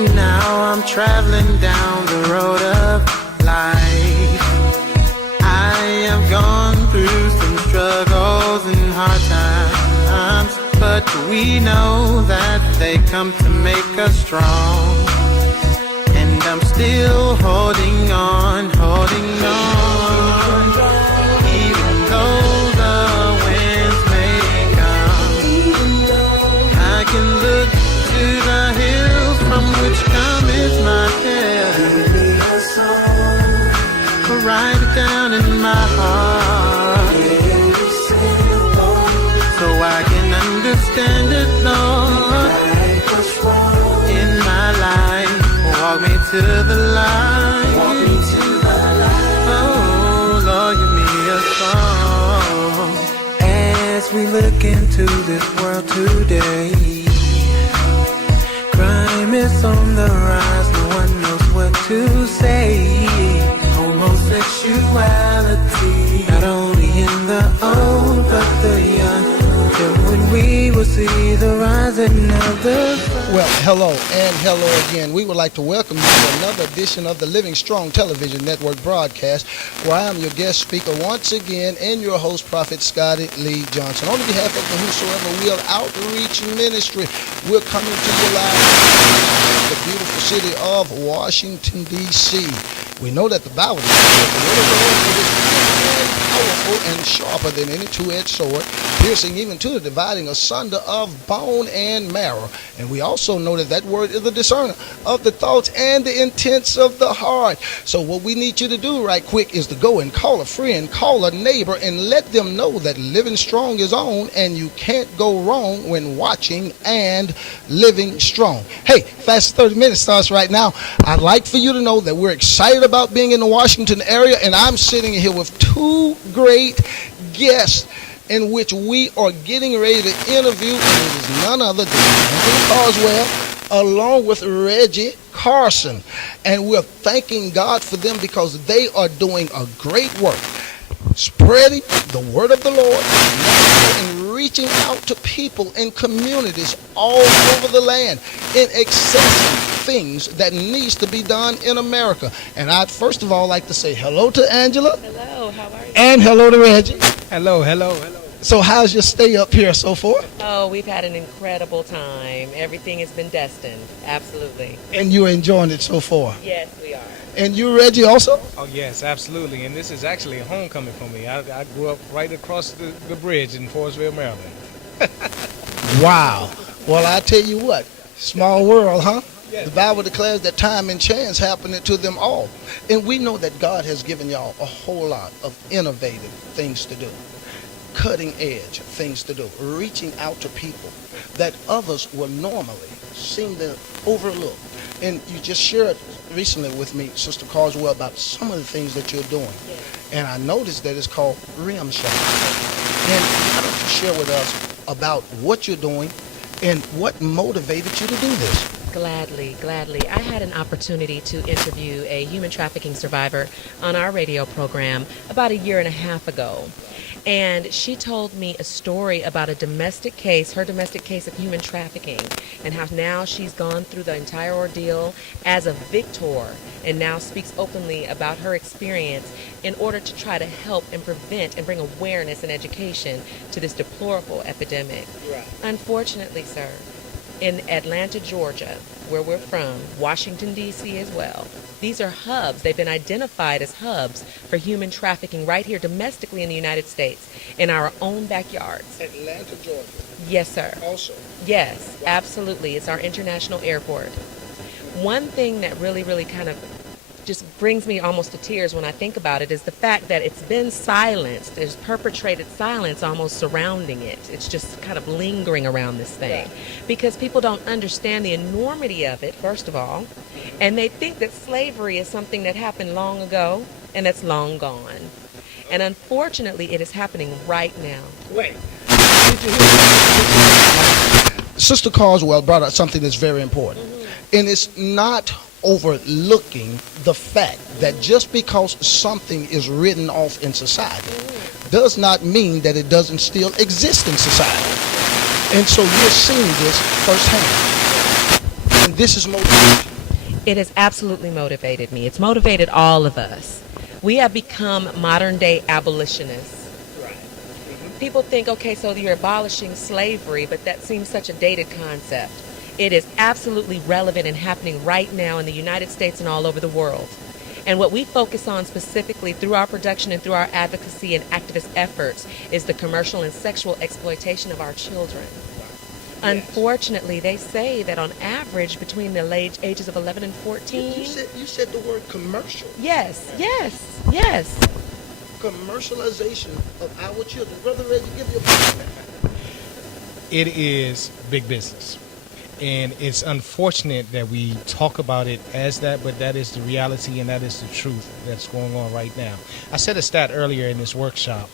Now I'm traveling down the road of life. I have gone through some struggles and hard times, but we know that they come to make us strong. And I'm still holding on, holding on. Even though the winds may come, I can look to the hills from which cometh my help. Write it down in my heart, so I can understand it, Lord. In my life, walk me to the light. Oh, Lord, give me a song. As we look into this world today, crime is on the rise, no one knows what to say. Homosexuality, not only in the old but the young, till when we will see the rising of the sun. Well, hello and hello again. We would like to welcome you to another edition of the Living Strong Television Network broadcast, where I am your guest speaker once again and your host, Prophet Scotty Lee Johnson. On behalf of the Whosoever Will Outreach Ministry, we're coming to you live from the beautiful city of Washington, D.C. We know that the Bible is the word of the Lord is powerful and sharper than any two-edged sword, piercing even to the dividing asunder of bone and marrow. And we also know that that word is the discerner of the thoughts and the intents of the heart. So what we need you to do right quick is to go and call a friend, call a neighbor, and let them know that Living Strong is on, and you can't go wrong when watching and living strong. Hey, Fast 30 Minutes starts right now. I'd like for you to know that we're excited about being in the Washington area, and I'm sitting here with two great guests in which we are getting ready to interview, and it is none other than Anthony Caldwell along with Reggie Cason. And we're thanking God for them because they are doing a great work, spreading the word of the Lord and reaching out to people in communities all over the land in accessing things that needs to be done in America. And I'd first of all like to say hello to Angela. Hello, how are you? And hello to Reggie. Hello. So how's your stay up here so far? Oh, we've had an incredible time. Everything has been destined. Absolutely. And you're enjoying it so far? Yes, we are. And you, Reggie, also? Oh, yes, absolutely. And this is actually a homecoming for me. I grew up right across the bridge in Forestville, Maryland. Wow. Well, I tell you what, small world, huh? Yes. The Bible declares that time and chance happened to them all. And we know that God has given y'all a whole lot of innovative things to do, cutting edge things to do, reaching out to people that others will normally seem to overlook. And you just shared recently with me, Sister Caldwell, about some of the things that you're doing. Yes. And I noticed that it's called Rimshot. And why don't you share with us about what you're doing and what motivated you to do this? Gladly. I had an opportunity to interview a human trafficking survivor on our radio program about a year and a half ago. And she told me a story about her domestic case of human trafficking, and how now she's gone through the entire ordeal as a victor and now speaks openly about her experience in order to try to help and prevent and bring awareness and education to this deplorable epidemic. Right. Unfortunately, sir, in Atlanta, Georgia, where we're from, Washington, D.C. as well, these are hubs. They've been identified as hubs for human trafficking right here domestically in the United States, in our own backyards. Atlanta, Georgia. Yes, sir. Also. Yes, absolutely. It's our international airport. One thing that really kind of just brings me almost to tears when I think about it is the fact that it's been silenced. There's perpetrated silence almost surrounding it. It's just kind of lingering around this thing because people don't understand the enormity of it, first of all, and they think that slavery is something that happened long ago and that's long gone. And unfortunately, it is happening right now. Wait. Sister Caldwell brought up something that's very important. And it's not overlooking the fact that just because something is written off in society does not mean that it doesn't still exist in society. And so you're seeing this firsthand. And this is motivation. It has absolutely motivated me. It's motivated all of us. We have become modern day abolitionists. People think, okay, so you're abolishing slavery, but that seems such a dated concept. It is absolutely relevant and happening right now in the United States and all over the world. And what we focus on specifically through our production and through our advocacy and activist efforts is the commercial and sexual exploitation of our children. Unfortunately, they say that on average between the ages of 11 and 14. You said the word commercial. Yes. Commercialization of our children. Brother Reggie, give you a It is big business. And it's unfortunate that we talk about it as that, but that is the reality and that is the truth that's going on right now. I said a stat earlier in this workshop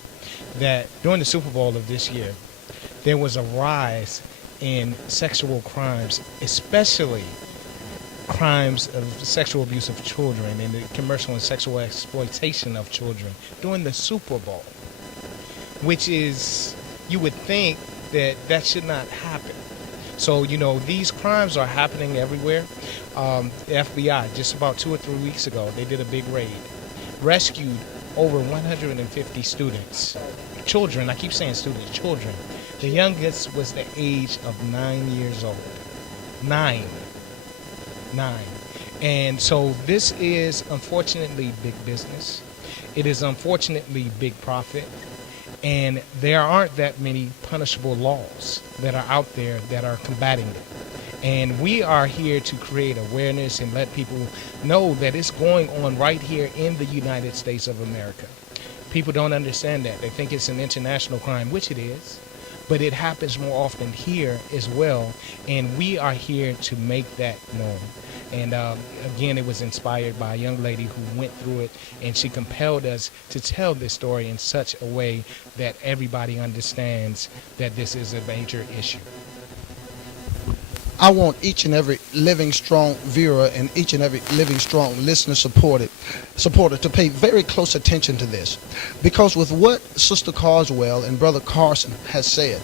that during the Super Bowl of this year, there was a rise in sexual crimes, especially crimes of sexual abuse of children and the commercial and sexual exploitation of children during the Super Bowl, which is, you would think that should not happen. So, these crimes are happening everywhere. The FBI, just about 2 or 3 weeks ago, they did a big raid, rescued over 150 students. Children, I keep saying students, children. The youngest was the age of 9 years old. Nine. And so this is unfortunately big business. It is unfortunately big profit. And there aren't that many punishable laws that are out there that are combating it. And we are here to create awareness and let people know that it's going on right here in the United States of America. People don't understand that. They think it's an international crime, which it is. But it happens more often here as well. And we are here to make that known. And again, it was inspired by a young lady who went through it, and she compelled us to tell this story in such a way that everybody understands that this is a major issue. I want each and every Living Strong viewer and each and every Living Strong listener supporter to pay very close attention to this, because with what Sister Caldwell and Brother Cason has said,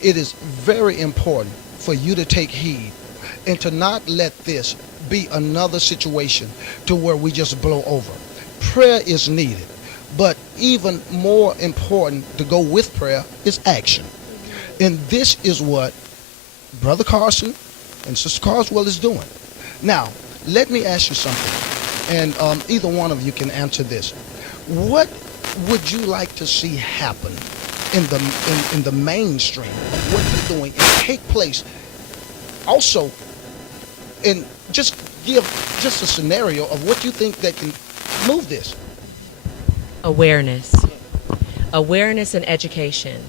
it is very important for you to take heed and to not let this be another situation to where we just blow over. Prayer is needed, but even more important to go with prayer is action. And this is what Brother Cason and Sister Caldwell is doing. Now, let me ask you something, and either one of you can answer this. What would you like to see happen in the mainstream of what you're doing and take place? Also, and just give just a scenario of what you think that can move this. Awareness and education.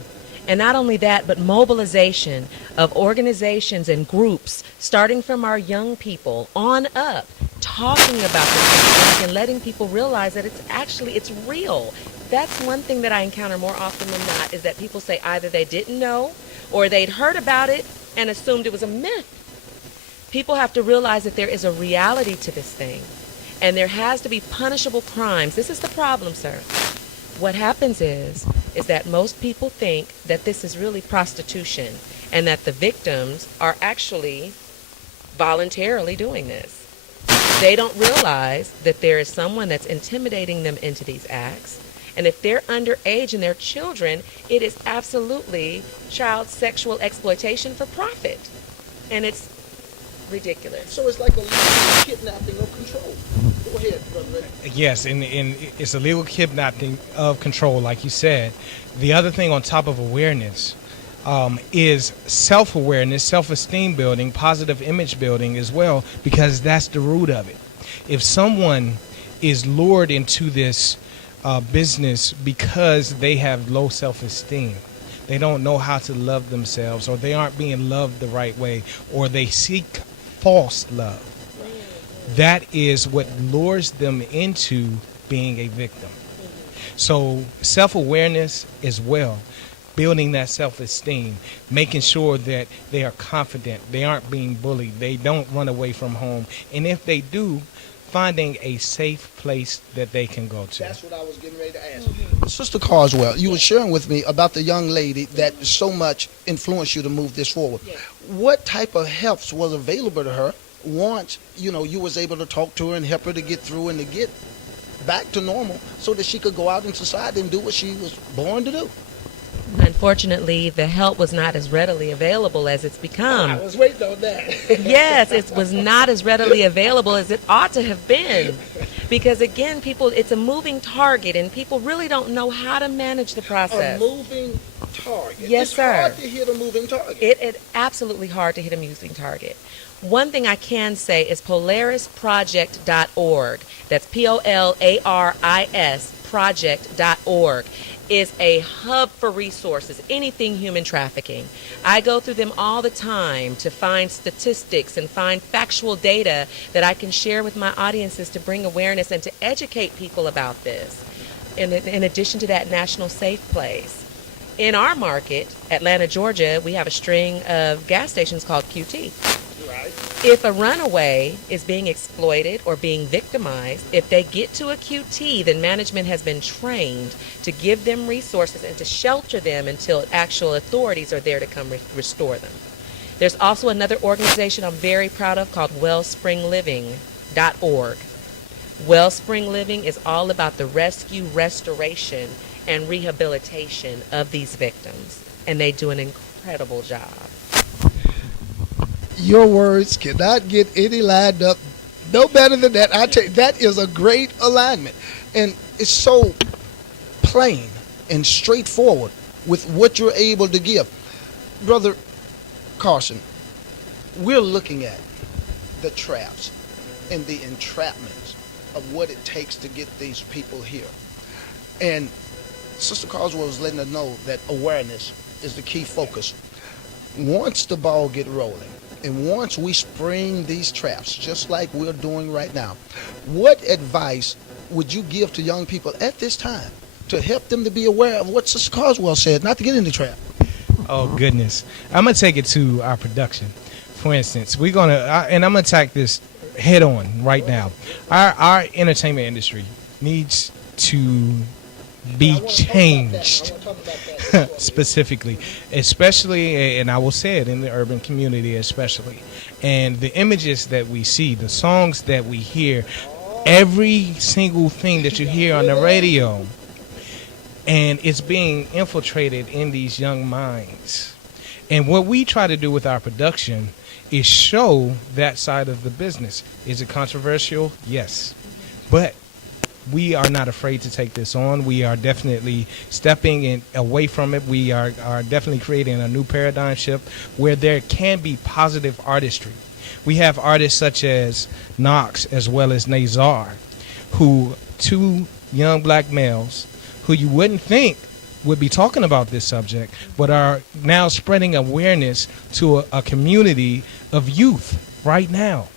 And not only that, but mobilization of organizations and groups, starting from our young people on up, talking about this and letting people realize that it's real. That's one thing that I encounter more often than not, is that people say either they didn't know or they'd heard about it and assumed it was a myth. People have to realize that there is a reality to this thing, and there has to be punishable crimes. This is the problem, sir. What happens is that most people think that this is really prostitution and that the victims are actually voluntarily doing this. They don't realize that there is someone that's intimidating them into these acts. And if they're underage and they're children, it is absolutely child sexual exploitation for profit. And it's ridiculous. So it's like a legal kidnapping of control. Go ahead, Brother Reggie. Yes, and it's a legal kidnapping of control, like you said. The other thing on top of awareness is self-awareness, self-esteem building, positive image building as well, because that's the root of it. If someone is lured into this business because they have low self-esteem, they don't know how to love themselves, or they aren't being loved the right way, or they seek false love. That is what lures them into being a victim. So self-awareness as well, building that self-esteem, making sure that they are confident, they aren't being bullied, they don't run away from home, and if they do, finding a safe place that they can go to. That's what I was getting ready to ask. Sister Caldwell, you were sharing with me about the young lady that so much influenced you to move this forward. Yes. What type of helps was available to her once, you was able to talk to her and help her to get through and to get back to normal so that she could go out in society and do what she was born to do. Unfortunately, the help was not as readily available as it's become. I was waiting on that. Yes, it was not as readily available as it ought to have been. Because again, it's a moving target and people really don't know how to manage the process. A moving target. Yes, it's sir. Hard to hit a moving target. It's absolutely hard to hit a moving target. One thing I can say is PolarisProject.org. That's POLARIS project.org is a hub for resources, anything human trafficking. I go through them all the time to find statistics and find factual data that I can share with my audiences to bring awareness and to educate people about this. In addition to that, National Safe Place. In our market, Atlanta, Georgia, we have a string of gas stations called QT. Right. If a runaway is being exploited or being victimized, if they get to a QT, then management has been trained to give them resources and to shelter them until actual authorities are there to come restore them. There's also another organization I'm very proud of called WellspringLiving.org. Wellspring Living is all about the rescue, restoration, and rehabilitation of these victims, and they do an incredible job. Your words cannot get any lined up no better than that. I tell you, that is a great alignment. And it's so plain and straightforward with what you're able to give. Brother Cason, we're looking at the traps and the entrapments of what it takes to get these people here. And Sister Caldwell was letting us know that awareness is the key focus. Once the ball get rolling, and once we spring these traps, just like we're doing right now, what advice would you give to young people at this time to help them to be aware of what Sister Caldwell said, not to get in the trap? Oh, goodness. I'm going to take it to our production. For instance, we're going to, and I'm going to attack this head on right now. Our entertainment industry needs to be changed specifically, especially, and I will say it, in the urban community especially. And the images that we see, the songs that we hear, every single thing that you hear on the radio, and it's being infiltrated in these young minds. And what we try to do with our production is show that side of the business. Is it controversial? Yes. But we are not afraid to take this on. We are definitely stepping away from it. We are definitely creating a new paradigm shift where there can be positive artistry. We have artists such as Noxx as well as Nasir, who, two young black males who you wouldn't think would be talking about this subject, but are now spreading awareness to a community of youth right now.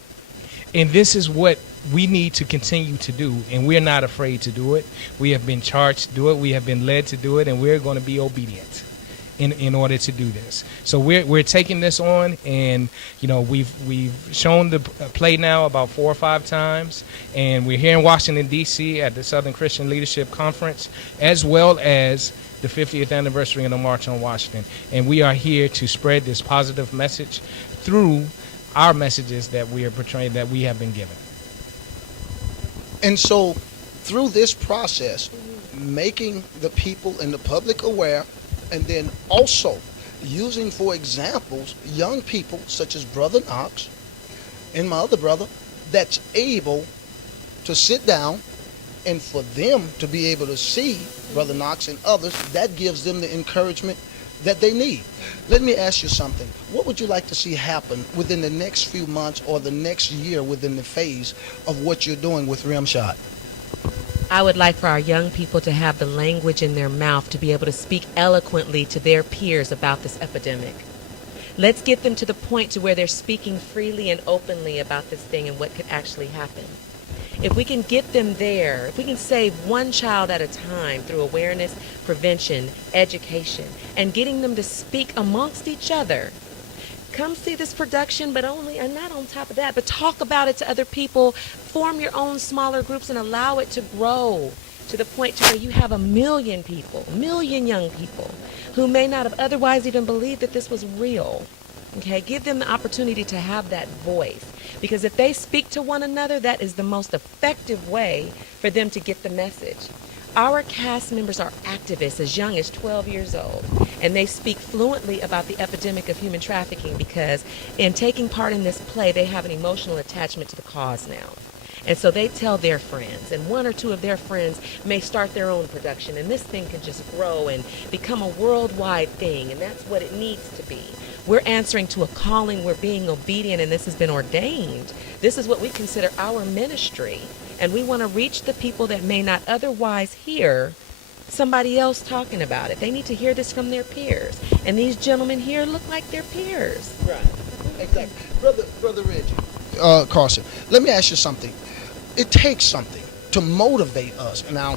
And this is what we need to continue to do, and we're not afraid to do it. We have been charged to do it. We have been led to do it, and we're going to be obedient in order to do this. So we're taking this on, and we've shown the play now about 4 or 5 times, and we're here in Washington D.C. at the Southern Christian Leadership Conference, as well as the 50th anniversary of the March on Washington, and we are here to spread this positive message through our messages that we are portraying, that we have been given. And so, through this process, making the people and the public aware, and then also using for examples young people such as Brother Noxx and my other brother that's able to sit down, and for them to be able to see Brother Noxx and others, that gives them the encouragement that they need. Let me ask you something. What would you like to see happen within the next few months or the next year within the phase of what you're doing with Rimshot? I would like for our young people to have the language in their mouth to be able to speak eloquently to their peers about this epidemic. Let's get them to the point to where they're speaking freely and openly about this thing and what could actually happen. If we can get them there, if we can save one child at a time through awareness, prevention, education, and getting them to speak amongst each other. Come see this production, but not on top of that, but talk about it to other people, form your own smaller groups and allow it to grow to the point to where you have 1 million people, 1 million young people who may not have otherwise even believed that this was real. Okay, give them the opportunity to have that voice. Because if they speak to one another, that is the most effective way for them to get the message. Our cast members are activists as young as 12 years old, and they speak fluently about the epidemic of human trafficking because in taking part in this play, they have an emotional attachment to the cause now. And so they tell their friends, and one or two of their friends may start their own production, and this thing can just grow and become a worldwide thing, and that's what it needs to be. We're answering to a calling, we're being obedient, and this has been ordained. This is what we consider our ministry, and we want to reach the people that may not otherwise hear somebody else talking about it. They need to hear this from their peers, and these gentlemen here look like their peers. Right, exactly. Brother Reggie, Carson, let me ask you something. It takes something to motivate us. Now,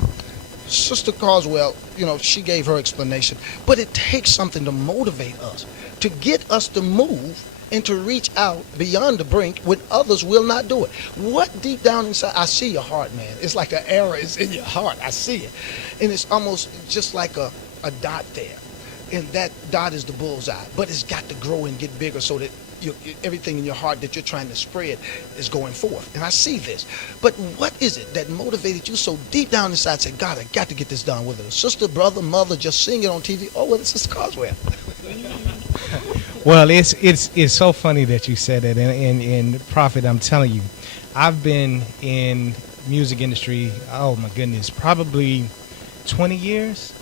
Sister Caldwell, she gave her explanation, but it takes something to motivate us, to get us to move and to reach out beyond the brink when others will not do it. What deep down inside, I see your heart, man. It's like an arrow is in your heart. I see it. And it's almost just like a dot there. And that dot is the bullseye. But it's got to grow and get bigger so that everything in your heart that you're trying to spread is going forth. And I see this. But what is it that motivated you so deep down inside, say, God, I got to get this done, whether it's sister, brother, mother, just seeing it on TV, or whether it's Sister Caldwell? Well, it's so funny that you said that. And Prophet, I'm telling you, I've been in music industry, oh my goodness, probably 20 years.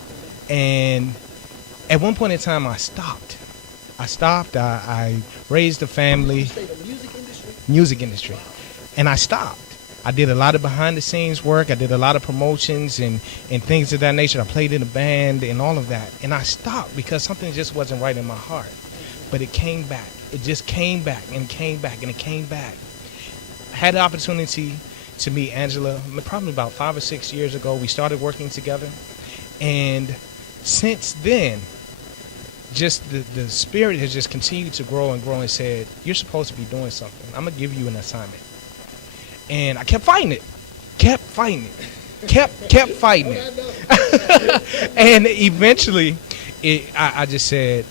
And at one point in time, I stopped. I raised a family. Did you say the music industry? Music industry. And I stopped. I did a lot of behind the scenes work. I did a lot of promotions and things of that nature. I played in a band and all of that. And I stopped because something just wasn't right in my heart. But it came back. It just came back and came back and it came back. I had the opportunity to meet Angela probably about 5 or 6 years ago. We started working together. And since then, just the spirit has just continued to grow and grow and said, you're supposed to be doing something. I'm going to give you an assignment. And I kept fighting it. Kept fighting it. And eventually, I just said,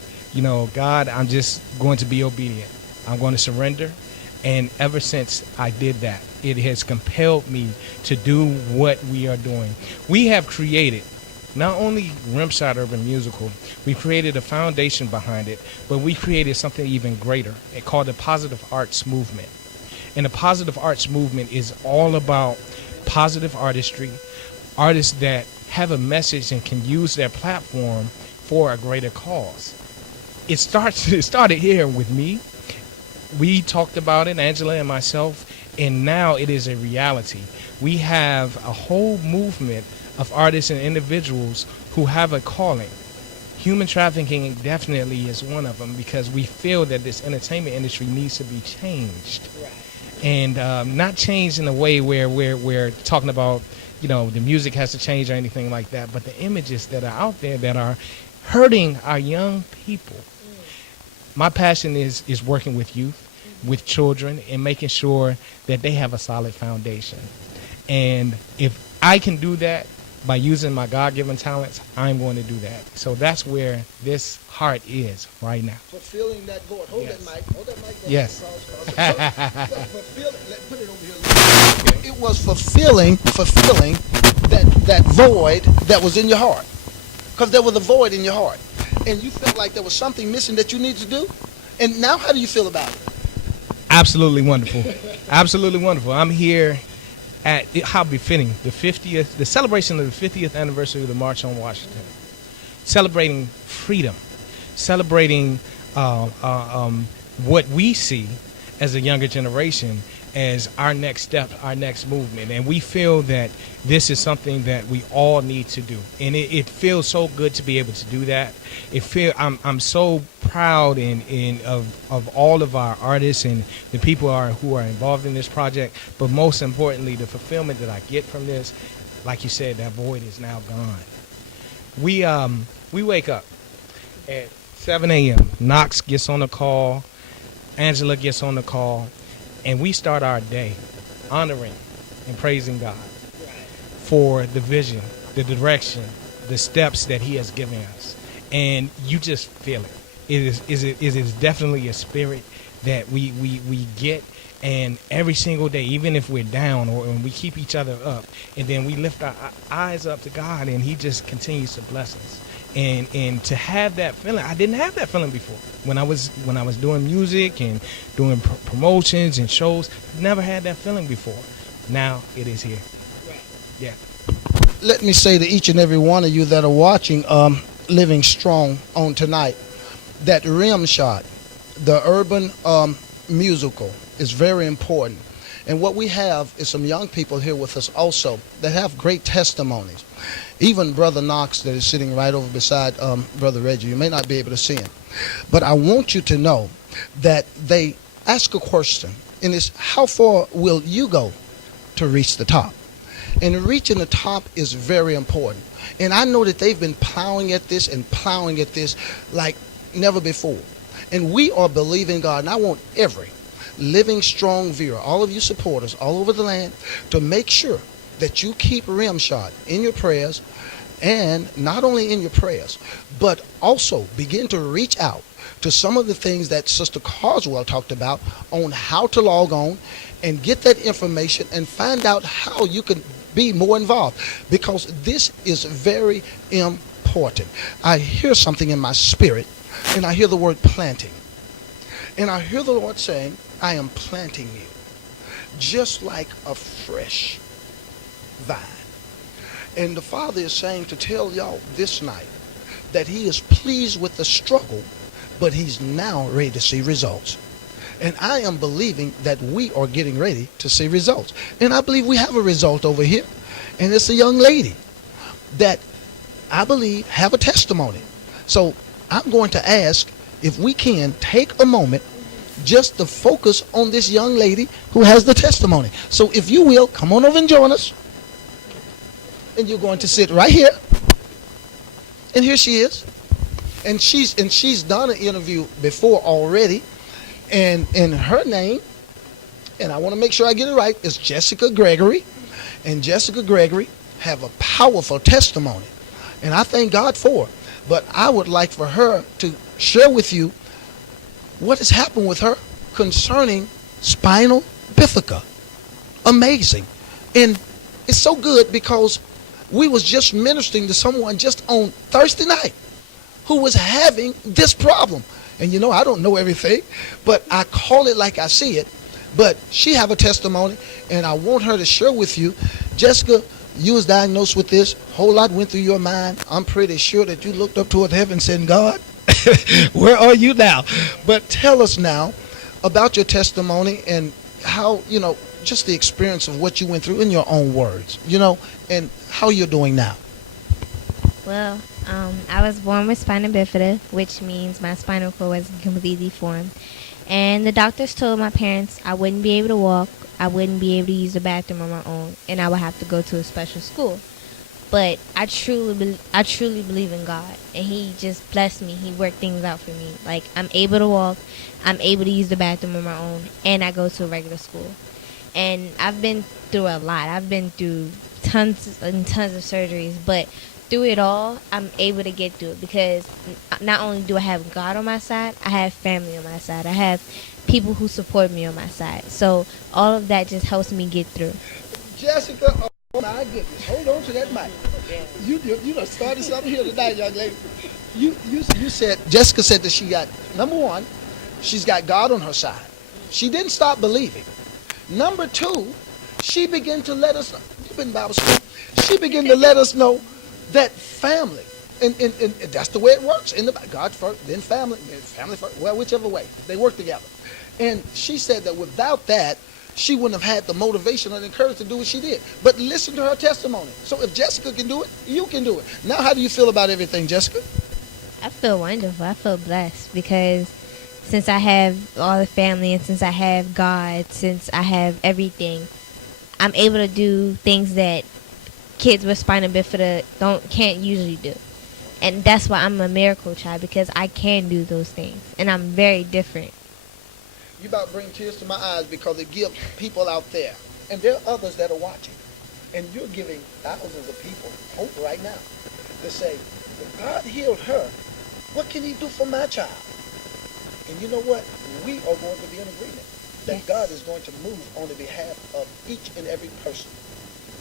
God, I'm just going to be obedient. I'm going to surrender. And ever since I did that, it has compelled me to do what we are doing. We have created not only Rimshot Urban Musical, we created a foundation behind it, but we created something even greater called the Positive Arts Movement. And the Positive Arts Movement is all about positive artistry, artists that have a message and can use their platform for a greater cause. It started here with me. We talked about it, Angela and myself, and now it is a reality. We have a whole movement of artists and individuals who have a calling. Human trafficking definitely is one of them because we feel that this entertainment industry needs to be changed. Right. And not changed in a way where we're talking about, the music has to change or anything like that, but the images that are out there that are hurting our young people. My passion is working with youth, with children, and making sure that they have a solid foundation. And if I can do that by using my God-given talents, I'm going to do that. So that's where this heart is right now. Fulfilling that void. Hold Yes. that mic. Yes. Put it over here. It was fulfilling that void that was in your heart. Because there was a void in your heart. And you felt like there was something missing that you needed to do. And now how do you feel about it? Absolutely wonderful. Absolutely wonderful. I'm here at how befitting the celebration of the 50th anniversary of the March on Washington, celebrating freedom, celebrating what we see as a younger generation as our next step, our next movement. And we feel that this is something that we all need to do. And it feels so good to be able to do that. I'm so proud of all of our artists and the people who are involved in this project. But most importantly, the fulfillment that I get from this, like you said, that void is now gone. We wake up at 7 a.m. Noxx gets on the call. Angela gets on the call. And we start our day honoring and praising God for the vision, the direction, the steps that He has given us. And you just feel it. It is definitely a spirit that we get. And every single day, even if we're down or when we keep each other up, and then we lift our eyes up to God, and He just continues to bless us. And to have that feeling, I didn't have that feeling before. When I was doing music and doing promotions and shows, never had that feeling before. Now it is here. Yeah. Let me say to each and every one of you that are watching Living Strong on tonight, that Rimshot, the urban musical, is very important. And what we have is some young people here with us also that have great testimonies. Even Brother Noxx, that is sitting right over beside Brother Reggie. You may not be able to see him. But I want you to know that they ask a question, and it's, how far will you go to reach the top? And reaching the top is very important. And I know that they've been plowing at this like never before. And we are believing God. And I want every Living Strong viewer, all of you supporters all over the land, to make sure that you keep Rimshot in your prayers, and not only in your prayers, but also begin to reach out to some of the things that Sister Caldwell talked about on how to log on and get that information and find out how you can be more involved, because this is very important. I hear something in my spirit, and I hear the word planting. And I hear the Lord saying, I am planting you just like a fresh vine. And the Father is saying to tell y'all this night that He is pleased with the struggle, but He's now ready to see results. And I am believing that we are getting ready to see results. And I believe we have a result over here. And it's a young lady that I believe have a testimony. So I'm going to ask if we can take a moment just to focus on this young lady who has the testimony. So if you will, come on over and join us. And you're going to sit right here. And here she is. And she's done an interview before already. And her name, and I want to make sure I get it right, is Jessica Gregory. And Jessica Gregory have a powerful testimony. And I thank God for her. But I would like for her to share with you what has happened with her concerning spinal bifida. Amazing. And it's so good because we was just ministering to someone just on Thursday night who was having this problem. And you know, I don't know everything, but I call it like I see it. But she have a testimony, and I want her to share with you. Jessica, you was diagnosed with this. Whole lot went through your mind. I'm pretty sure that you looked up toward heaven and said, God, where are you now? But tell us now about your testimony and how, you know, just the experience of what you went through in your own words, you know, and how you're doing now. Well, I was born with spina bifida, which means my spinal cord was completely deformed. And the doctors told my parents I wouldn't be able to walk, I wouldn't be able to use the bathroom on my own, and I would have to go to a special school. But I truly believe in God, and He just blessed me. He worked things out for me. Like, I'm able to walk, I'm able to use the bathroom on my own, and I go to a regular school. And I've been through a lot. I've been through tons and tons of surgeries, but through it all, I'm able to get through it because not only do I have God on my side, I have family on my side. I have people who support me on my side. So all of that just helps me get through. Jessica, oh my goodness, hold on to that mic. You done started something here tonight, young lady. You said, Jessica said that she got, number one, she's got God on her side. She didn't stop believing. Number two, she began to let us know, you've been in Bible school, she began to let us know that family, and that's the way it works. In the God first, then family first. Well, whichever way, they work together. And she said that without that, she wouldn't have had the motivation and the courage to do what she did. But listen to her testimony. So if Jessica can do it, you can do it. Now, how do you feel about everything, Jessica? I feel wonderful. I feel blessed because since I have all the family and since I have God, since I have everything, I'm able to do things that kids with spina bifida can't usually do. And that's why I'm a miracle child, because I can do those things. And I'm very different. You about to bring tears to my eyes because it gives people out there, and there are others that are watching, and you're giving thousands of people hope right now to say, if God healed her, what can He do for my child? And you know what? We are going to be in agreement that Yes. God is going to move on the behalf of each and every person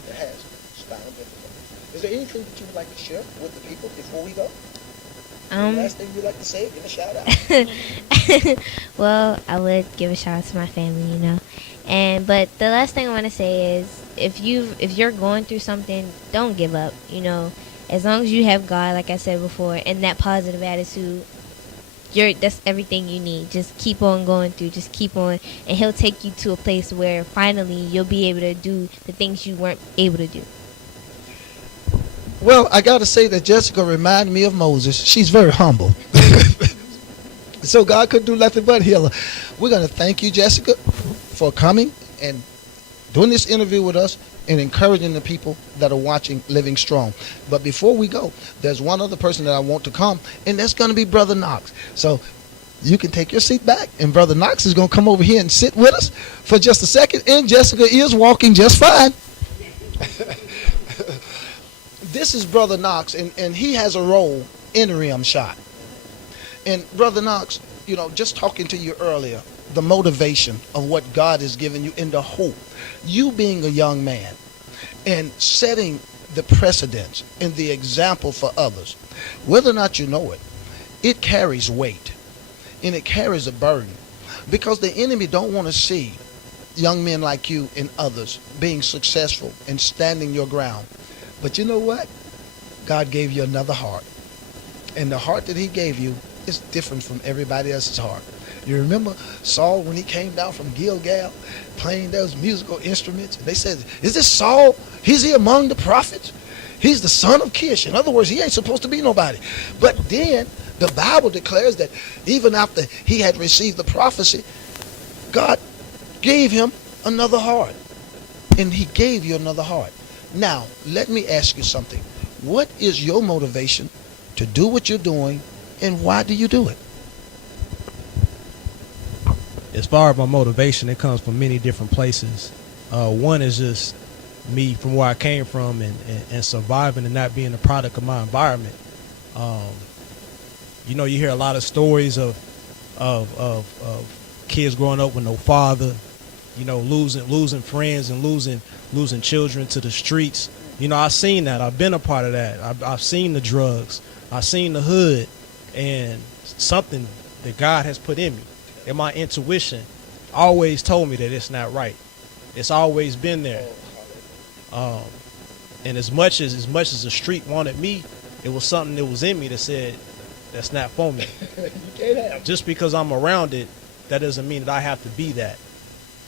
that has spinal difficulty. Is there anything that you would like to share with the people before we go? Last thing you'd like to say, give a shout out. Well, I would give a shout out to my family, you know. But the last thing I want to say is if you're going through something, don't give up, you know. As long as you have God, like I said before, and that positive attitude, that's everything you need. Just keep on going through, just keep on, and he'll take you to a place where finally you'll be able to do the things you weren't able to do. Well, I got to say that Jessica reminded me of Moses. She's very humble. So God could do nothing but heal her. We're going to thank you, Jessica, for coming and doing this interview with us and encouraging the people that are watching Living Strong. But before we go, there's one other person that I want to come, and that's going to be Brother Noxx. So you can take your seat back, and Brother Noxx is going to come over here and sit with us for just a second, and Jessica is walking just fine. This is Brother Noxx, and he has a role in Rimshot. And Brother Noxx, you know, just talking to you earlier, the motivation of what God has given you and the hope. You being a young man and setting the precedence and the example for others, whether or not you know it, it carries weight and it carries a burden, because the enemy don't want to see young men like you and others being successful and standing your ground. But you know what? God gave you another heart. And the heart that he gave you is different from everybody else's heart. You remember Saul when he came down from Gilgal playing those musical instruments? And they said, is this Saul? Is he among the prophets? He's the son of Kish. In other words, he ain't supposed to be nobody. But then the Bible declares that even after he had received the prophecy, God gave him another heart. And he gave you another heart. Now, let me ask you something. What is your motivation to do what you're doing, and why do you do it? As far as my motivation, it comes from many different places. One is just me from where I came from and surviving and not being a product of my environment. You know, you hear a lot of stories of kids growing up with no father, you know, losing friends and losing children to the streets. You know, I've seen that. I've been a part of that. I've seen the drugs. I've seen the hood, and something that God has put in me, and my intuition always told me that it's not right. It's always been there. And as much as the street wanted me, it was something that was in me that said, that's not for me. You can't have. Just because I'm around it, that doesn't mean that I have to be that.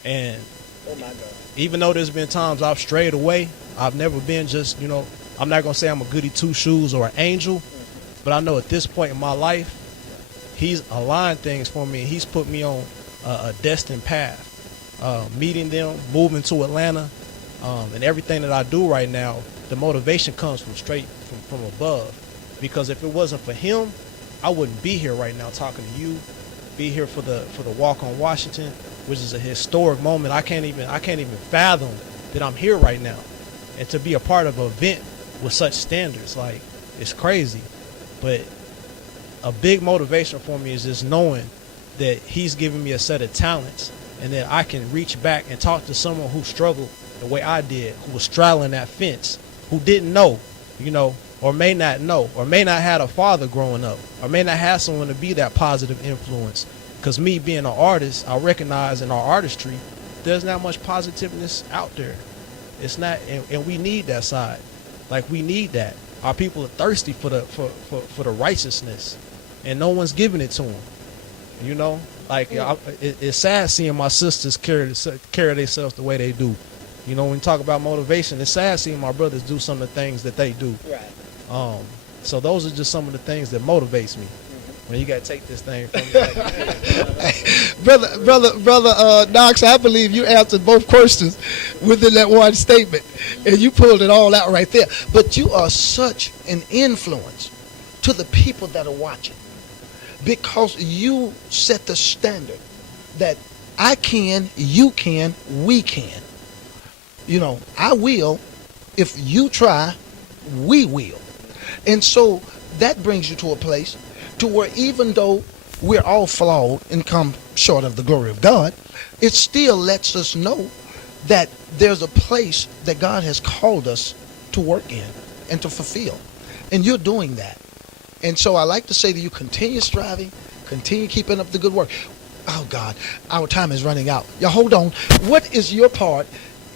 And Oh my God. even though there's been times I've strayed away, I've never been just, you know, I'm not going to say I'm a goody two-shoes or an angel, but I know at this point in my life, he's aligned things for me, and he's put me on a destined path. Meeting them, moving to Atlanta, and everything that I do right now, the motivation comes from straight from above. Because if it wasn't for him, I wouldn't be here right now talking to you, be here for the walk on Washington, which is a historic moment. I can't even fathom that I'm here right now. And to be a part of an event with such standards, like, it's crazy. But a big motivation for me is just knowing that he's giving me a set of talents, and that I can reach back and talk to someone who struggled the way I did, who was straddling that fence, who didn't know, you know, or may not know, or may not have a father growing up, or may not have someone to be that positive influence. Because me being an artist, I recognize in our artistry, there's not much positiveness out there. It's not, and we need that side. Like, we need that. Our people are thirsty for the righteousness, and no one's giving it to them. You know, like, it's sad seeing my sisters carry themselves the way they do. You know, when you talk about motivation, it's sad seeing my brothers do some of the things that they do. Right. So those are just some of the things that motivates me. When you got to take this thing from me. Brother Noxx, I believe you answered both questions within that one statement, and you pulled it all out right there. But you are such an influence to the people that are watching, because you set the standard that I can, you can, we can. You know, I will. If you try, we will. And so that brings you to a place to where, even though we're all flawed and come short of the glory of God, it still lets us know that there's a place that God has called us to work in and to fulfill. And you're doing that. And so I like to say to you, continue striving, continue keeping up the good work. Oh, God, our time is running out. Y'all hold on. What is your part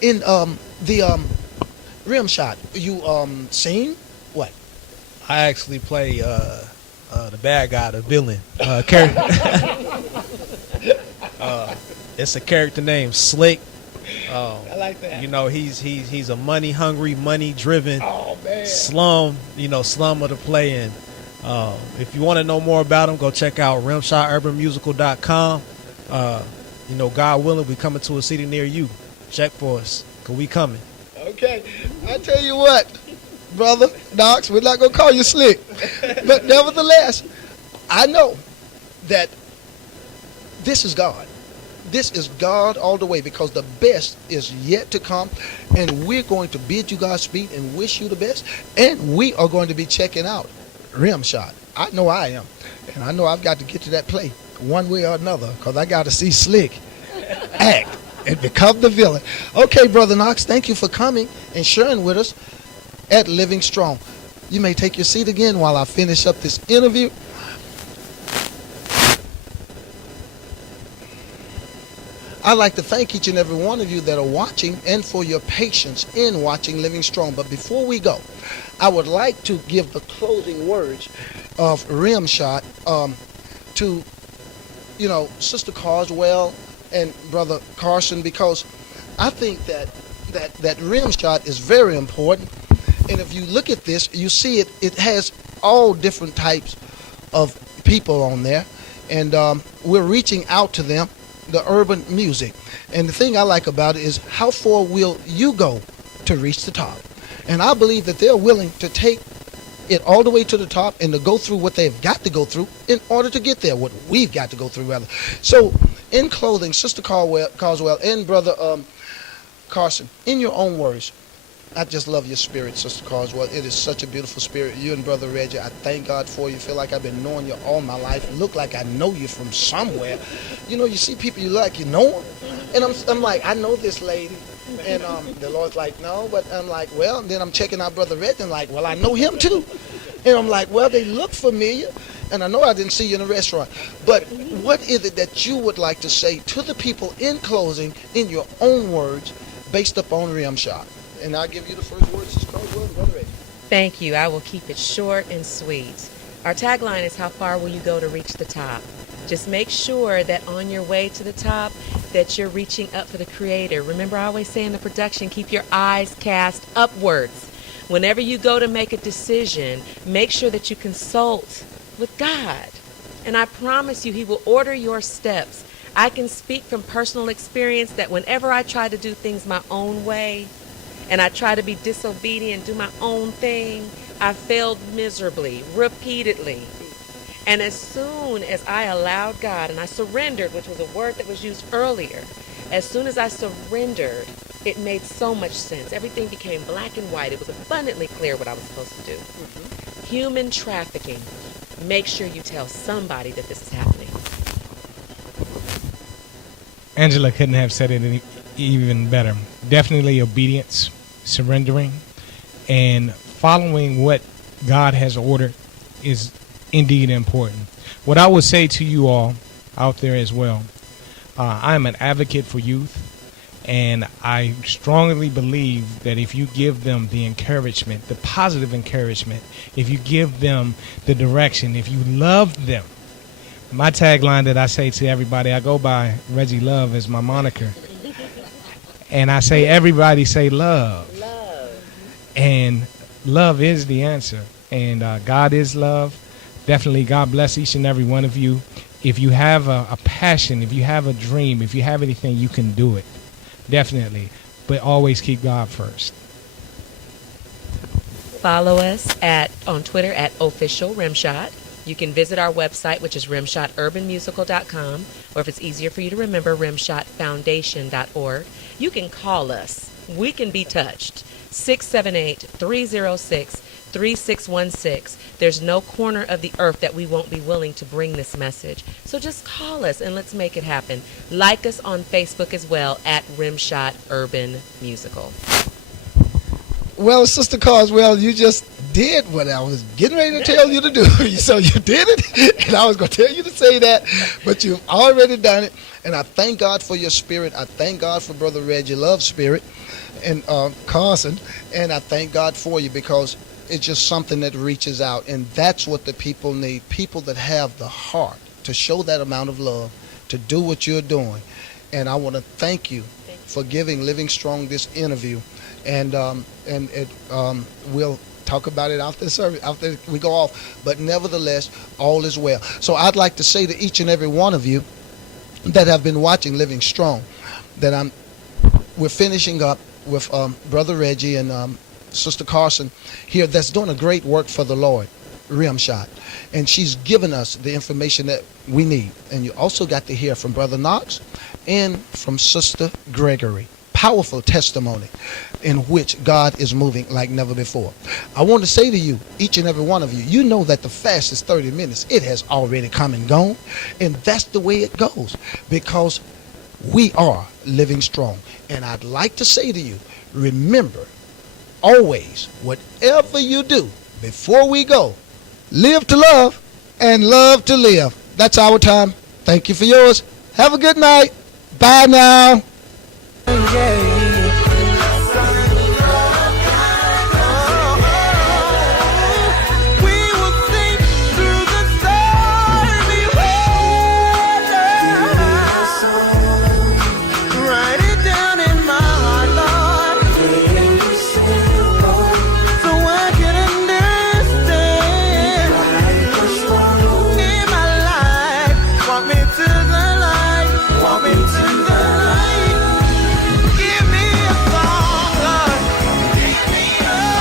in the Rimshot? You sing? What? I actually play the bad guy, the villain character. It's a character named Slick. I like that. You know, he's a money hungry, money driven slum. You know, slum of the play. And if you want to know more about him, go check out rimshoturbanmusical.com. You know, God willing, we coming to a city near you. Check for us, cause we coming. Okay, I tell you what, brother Noxx, we're not gonna call you Slick, but nevertheless, I know that this is God. This is God all the way, because the best is yet to come, and we're going to bid you Godspeed and wish you the best, and we are going to be checking out Rimshot. I know I am, and I know I've got to get to that play one way or another, because I got to see Slick act and become the villain. Okay, Brother Noxx, thank you for coming and sharing with us at Living Strong. You may take your seat again while I finish up this interview. I'd like to thank each and every one of you that are watching and for your patience in watching Living Strong. But before we go, I would like to give the closing words of Rimshot to, you know, Sister Caldwell and Brother Cason, because I think that Rimshot is very important. And if you look at this, you see it has all different types of people on there. And we're reaching out to them, the urban music. And the thing I like about it is, how far will you go to reach the top? And I believe that they're willing to take it all the way to the top and to go through what they've got to go through in order to get there, what we've got to go through, rather. So, in closing, Sister Caldwell and Brother Cason, in your own words, I just love your spirit, Sister Caldwell. It is such a beautiful spirit. You and Brother Reggie, I thank God for you. Feel like I've been knowing you all my life. Look like I know you from somewhere. You know, you see people you like, you know them. And I'm like, I know this lady. And the Lord's like, no. But I'm like, well, and then I'm checking out Brother Reggie and like, well, I know him too. And I'm like, well, they look familiar. And I know I didn't see you in a restaurant. But what is it that you would like to say to the people in closing, in your own words, based upon Rimshot? And I'll give you the first words, Sister Caldwell and Brother Reggie. Thank you. I will keep it short and sweet. Our tagline is, how far will you go to reach the top? Just make sure that on your way to the top, that you're reaching up for the Creator. Remember, I always say in the production, keep your eyes cast upwards. Whenever you go to make a decision, make sure that you consult with God. And I promise you, He will order your steps. I can speak from personal experience that whenever I try to do things my own way, and I try to be disobedient, do my own thing, I failed miserably, repeatedly. And as soon as I allowed God, and I surrendered, which was a word that was used earlier, as soon as I surrendered, it made so much sense. Everything became black and white. It was abundantly clear what I was supposed to do. Human trafficking. Make sure you tell somebody that this is happening. Angela couldn't have said it even better. Definitely obedience, surrendering, and following what God has ordered is indeed important. What I would say to you all out there as well, I am an advocate for youth, and I strongly believe that if you give them the encouragement, the positive encouragement, if you give them the direction, if you love them, my tagline that I say to everybody, I go by Reggie Love as my moniker. And I say, everybody say love. And love is the answer. And God is love. Definitely, God bless each and every one of you. If you have a passion, if you have a dream, if you have anything, you can do it. Definitely. But always keep God first. Follow us on Twitter at Official Rimshot. You can visit our website, which is rimshoturbanmusical.com, or if it's easier for you to remember, rimshotfoundation.org. You can call us. We can be touched. 678-306 3616. There's no corner of the earth that we won't be willing to bring this message. So just call us and let's make it happen. Like us on Facebook as well at Rimshot Urban Musical. Well, Sister Carswell, you just did what I was getting ready to tell you to do. So you did it, and I was going to tell you to say that, but you've already done it. And I thank God for your spirit. I thank God for Brother Reggie Love's spirit and Cason, and I thank God for you because it's just something that reaches out, and that's what the people need. People that have the heart to show that amount of love, to do what you're doing. And I want to thank you for giving Living Strong this interview. And we'll talk about it after the service, after we go off. But nevertheless, all is well. So I'd like to say to each and every one of you that have been watching Living Strong, that we're finishing up with Brother Reggie and Sister Cason here that's doing a great work for the Lord, Rimshot. And she's given us the information that we need. And you also got to hear from Brother Noxx and from Sister Gregory. Powerful testimony in which God is moving like never before. I want to say to you, each and every one of you, you know that the fast is 30 minutes. It has already come and gone. And that's the way it goes because we are living strong. And I'd like to say to you, remember, always, whatever you do, before we go, live to love and love to live. That's our time. Thank you for yours. Have a good night. Bye now. Yeah.